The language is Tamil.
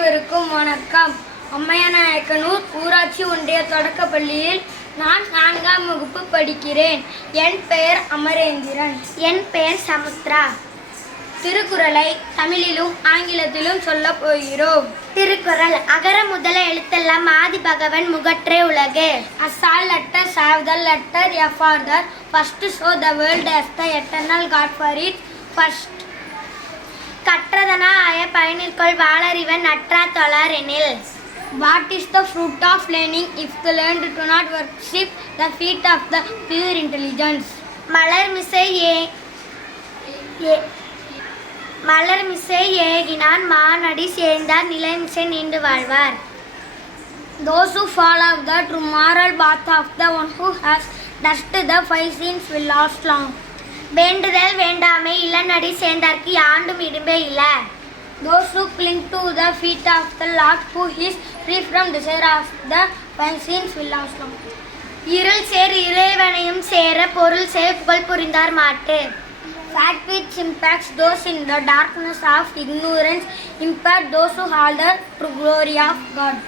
அனைவருக்கும் வணக்கம். அம்மையநாயக்கனூர் ஊராட்சி ஒன்றிய தொடக்கப்பள்ளியில் நான் 4ஆம் வகுப்பு படிக்கிறேன். என் பெயர் அமரேந்திரன். என் பெயர் சமுத்ரா. திருக்குறளை தமிழிலும் ஆங்கிலத்திலும் சொல்ல போகிறோம். திருக்குறள். அகர முதல எழுத்தெல்லாம் ஆதி பகவன் முகற்றே உலகு. As all letters have the letter F for the first, so the world has the eternal God for it first. கற்றதனா ஆய பயனிற்கொள் வாளறிவன் நற்றா தொழார் எனில். What is the fruit of learning if the learned do not worship the feet of the pure intelligence? மலர்மிசை ஏகினான் மானடி சேர்ந்தார் நிலைமிசை நீண்டு வாழ்வார். Those who follow the true moral path of the one who has touched the five sins will last long. வேண்டுதல் வேண்டாமை இளநடி சேர்ந்தார்க்கு யாண்டும் இடும்பே இல்ல. Those who cling to the feet of the Lord who is free from desire of the five sins will last long. இருள் சேர் இறைவனையும் சேர பொருள் சேர் புகழ் புரிந்தார் மாட்டு. Fact which impacts those in the darkness of ignorance impact those who hold the true glory of God.